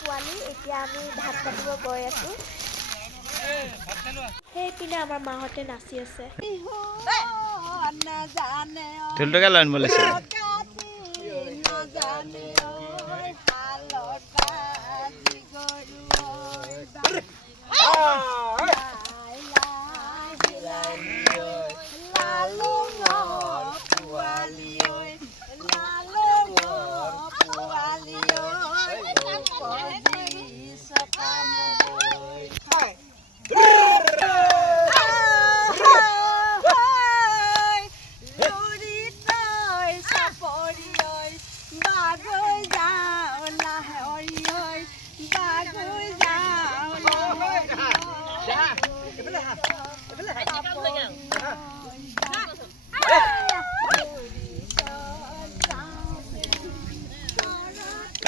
পোৱালি এতিয়া আমি ধান কাটিব গৈ আছোঁ সেইপিনে আমাৰ মাহঁতে নাচি আছে ঢোলটোকে লৈ আনিব লাগিছিল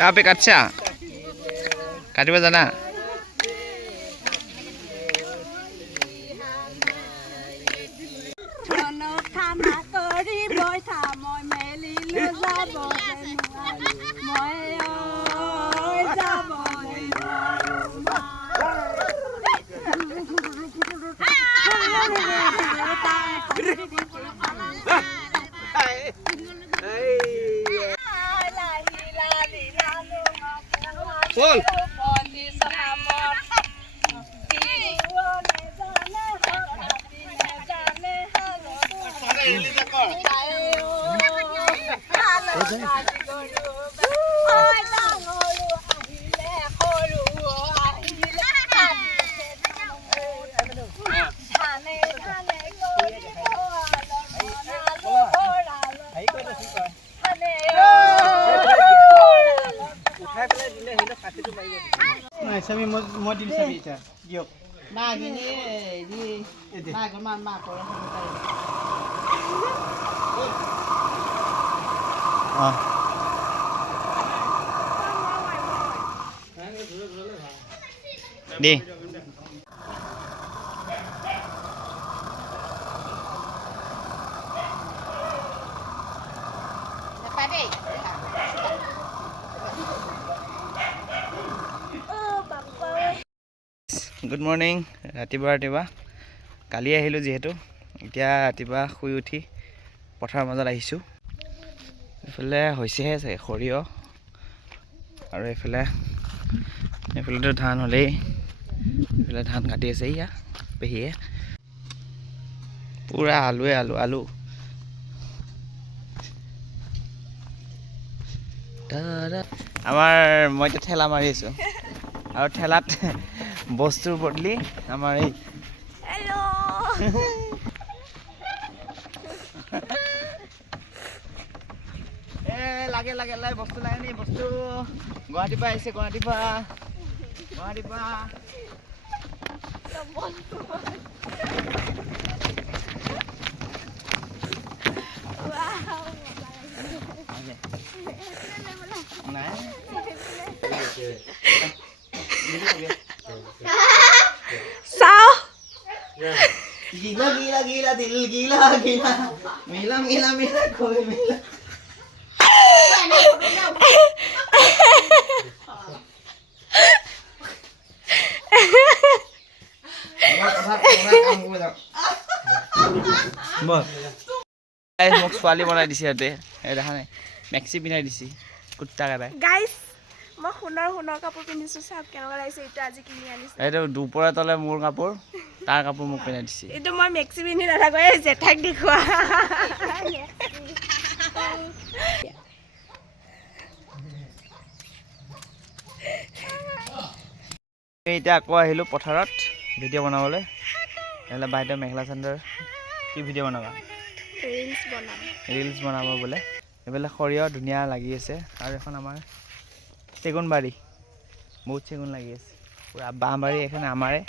আপে কাটছা কাটিব জানা Full. Sami model sami ita. Yok. Nah gini di nah keman mak kalau Ah. Đi. Good morning ৰাতিপুৱা কালি আহিলোঁ যিহেতু এতিয়া ৰাতিপুৱা শুই উঠি পথাৰৰ মাজত আহিছোঁ এইফালে হৈছেহে চাগে সৰিয়হ আৰু এইফালেতো ধান হ'লেই এইফালে ধান কাটি আছে ইয়া পেহীয়ে পূৰা আলু আমাৰ মই এতিয়া ঠেলা মাৰি আছোঁ আৰু ঠেলাত বস্তুৰ বদলি আমাৰ এই লাগে বস্তু লাগে নি বস্তু গুৱাহাটীৰ পৰা আহিছে গুৱাহাটীৰ পৰা নাই চাও gila dil gila mila koi mila মোক ছোৱালী বনাই দিছে ইয়াতে দেখা নাই মেক্সি পিন্ধাই দিছে কুৰ্তা কাটাই গাইস মই সোণৰ কাপোৰ পিন্ধিছো চাওক কেনেকুৱা লাগিছে এইটো আজি কিনি আনিছো এইটো দুপৰীয়া তলে মোৰ কাপোৰ তাৰ কাপোৰ মোক পিন্ধাই দিছে এইটো মই মেক্সি পিন্ধি নাথাকো এই জেঠাক দেখুৱা এতিয়া আকৌ আহিলোঁ পথাৰত ভিডিঅ' বনাবলৈ নহ'লে বাইদেউ মেখেলা চাদৰ কি ভিডিঅ' বনাবা ৰিলছ বনাব বোলে এইফালে সৰিয়হ ধুনীয়া লাগি আছে আৰু এখন আমাৰ চেগুনবাৰী বহুত চেগুন লাগি আছে পুৰা বাঁহবাৰী এখন আমাৰে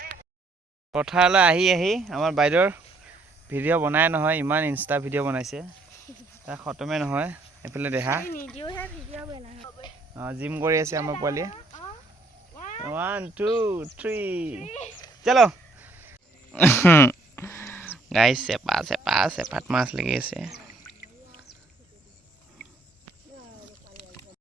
পথাৰলৈ আহি আমাৰ বাইদেউৰ ভিডিঅ' বনাই নহয় ইমান ইনষ্টা ভিডিঅ' বনাইছে তাৰ খতমে নহয় এইফালে দেহা জিম কৰি আছে আমাৰ পোৱালীয়ে 1 2 3 চলো গাইছ চেপাত মাছ লাগি আছে